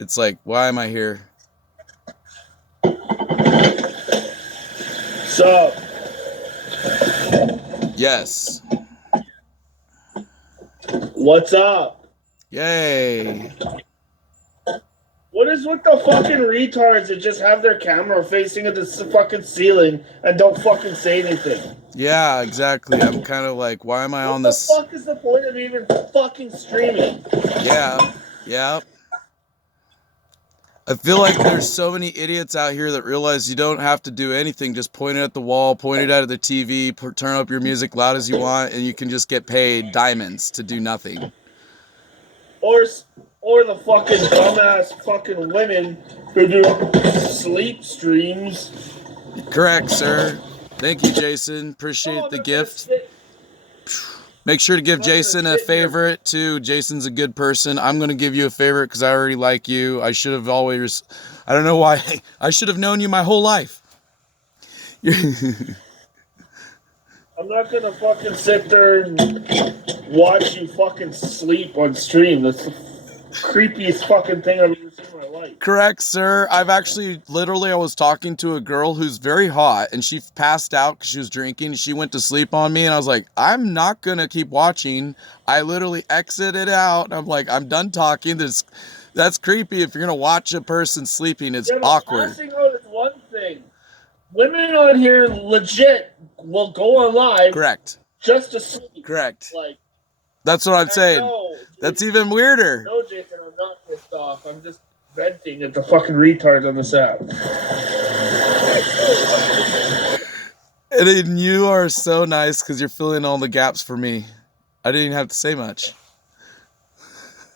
It's like, why am I here? So, Yes. what's up? Yay. What is with the fucking retards that just have their camera facing at the fucking ceiling and don't fucking say anything? Yeah, exactly. I'm kind of like, why am I What on the this? fuck is the point of even fucking streaming? Yeah. Yeah. I feel like there's so many idiots out here that realize you don't have to do anything. Just point it at the wall, point it at the TV, turn up your music loud as you want, and you can just get paid diamonds to do nothing. Or, or the fucking dumbass fucking women who do sleep streams. Correct, sir. Thank you, Jason. Oh, Appreciate I'm the not gonna gift. sit. Make sure to give I'm not gonna Jason a sit here. favorite too. Jason's a good person. I'm going to give you a favorite because I already like you. I should have always, I don't know why, I should have known you my whole life. I'm not gonna fucking sit there and watch you fucking sleep on stream. That's the creepiest fucking thing I've ever seen in my life. Correct, sir. I've actually, literally, I was talking to a girl who's very hot and she passed out because she was drinking. She went to sleep on me and I was like, I'm not going to keep watching. I literally exited out. And I'm like, I'm done talking. That's creepy. If you're going to watch a person sleeping, it's Yeah, but awkward. passing out is one thing. Women on here legit will go on live Correct. just to sleep. Correct. Like, That's what I'm saying. no, That's even weirder. no, Jason, I'm not pissed off. I'm just venting at the fucking retards on this app. And then you are so nice because you're filling all the gaps for me. I didn't even have to say much.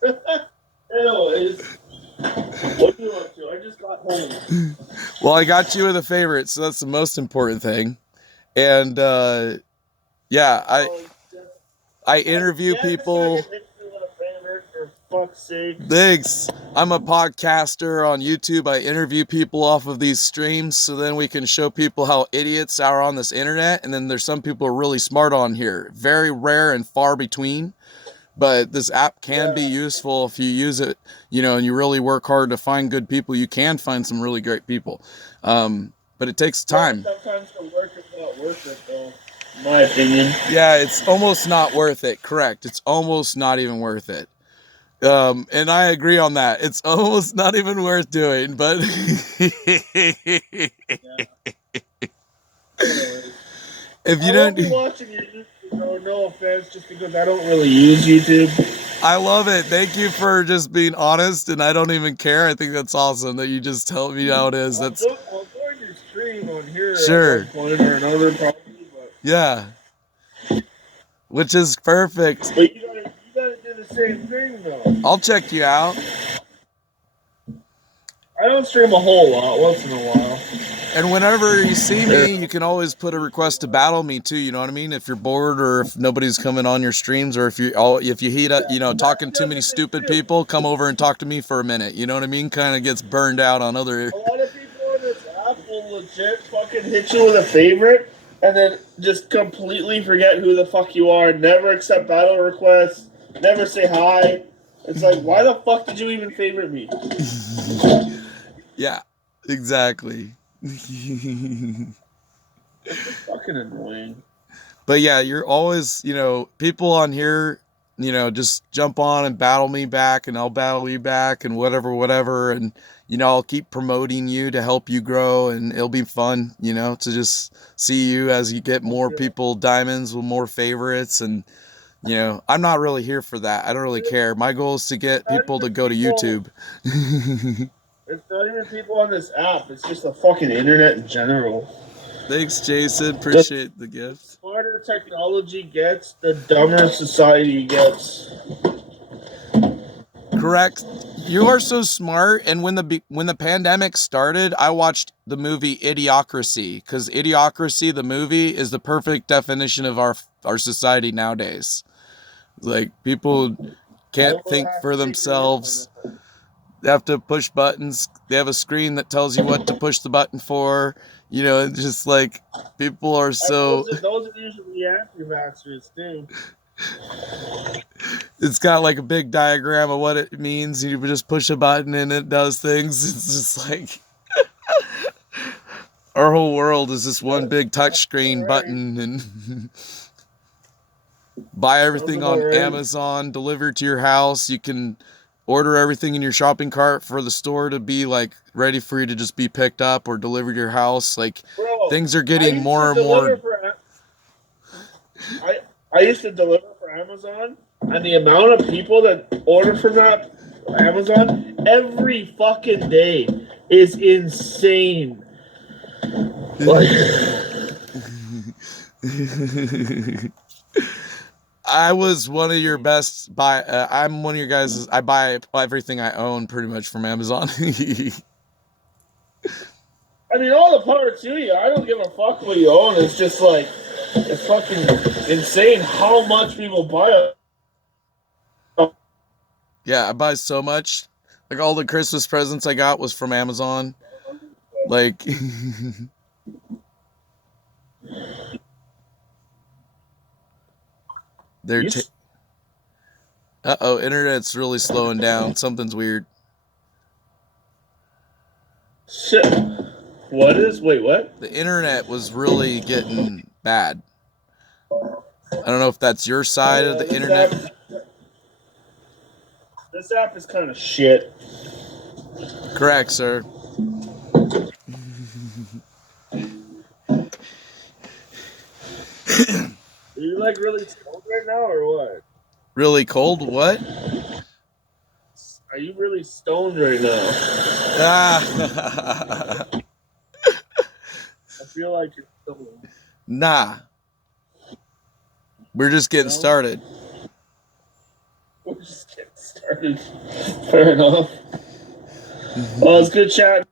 Anyways, what do you want to? I just got home. Well, I got you with a favorite, so that's the most important thing. And yeah, I interview people. For fuck's sake. Thanks. I'm a podcaster on YouTube. I interview people off of these streams so then we can show people how idiots are on this internet. And then there's some people who are really smart on here. Very rare and far between. But this app can be useful if you use it, and you really work hard to find good people. You can find some really great people. But it takes time. Sometimes the work is not worth it, though, in my opinion. Yeah, it's almost not worth it. Correct. It's almost not even worth it. And I agree on that. It's almost not even worth doing, but if you don't be watching your YouTube, no offense, just because I don't really use YouTube. I love it. Thank you for just being honest, and I don't even care. I think that's awesome that you just tell me how it is. That's I'll join your stream on here sure. at one point or another, probably, but Yeah. Which is perfect. But you gotta do the same thing, though. I'll check you out. I don't stream a whole lot, once in a while. And whenever you see me, you can always put a request to battle me too. You know what I mean? If you're bored, or if nobody's coming on your streams, or if you heat up, talking too many stupid people, come over and talk to me for a minute. You know what I mean? Kind of gets burned out on other. A lot of people on this app will legit fucking hit you with a favorite, and then just completely forget who the fuck you are. Never accept battle requests. Never say hi. It's like, why the fuck did you even favorite me? Yeah, exactly. It's fucking annoying. But yeah, you're always, people on here, just jump on and battle me back, and I'll battle you back, and whatever. And, I'll keep promoting you to help you grow, and it'll be fun, to just see you as you get more people diamonds with more favorites. And, I'm not really here for that. I don't really care. My goal is to get people to go to YouTube. It's not even people on this app. It's just the fucking internet in general. Thanks, Jason. Appreciate the gift. The smarter technology gets, the dumber society gets. Correct. You are so smart. And when the pandemic started, I watched the movie Idiocracy, because Idiocracy, the movie, is the perfect definition of our society nowadays. Like, people can't think for themselves. They have to push buttons. They have a screen that tells you what to push the button for. It's just like people are so. Those are usually anti-vaxxers too. It's got like a big diagram of what it means. You just push a button and it does things. It's just like our whole world is this one That big touch sounds about screen right. button and buy Sounds everything about on right. Amazon, delivered to your house. You can order everything in your shopping cart for the store to be like ready for you to just be picked up or delivered to your house. Like Bro, things are I getting used to more and more. deliver for I used to deliver for Amazon, and the amount of people that order from that Amazon every fucking day is insane. Like, I was one of your best buy. I'm one of your guys. I buy everything I own pretty much from Amazon. I mean, all the power to you. I don't give a fuck what you own. It's just like it's fucking insane how much people buy it. Yeah, I buy so much. Like all the Christmas presents I got was from Amazon. Like they're You t- uh-oh, internet's really slowing down. Something's weird. shit. What is? Wait, what? The internet was really getting bad. I don't know if that's your Oh side of yeah, the internet. this app is kind of shit. Correct, sir. Are you like really stoned right now, or what? Really cold? What? Are you really stoned right now? Ah. I feel like you're stoned. Nah. We're just getting No, started. we're just getting started. Fair enough. Well, it's good chat.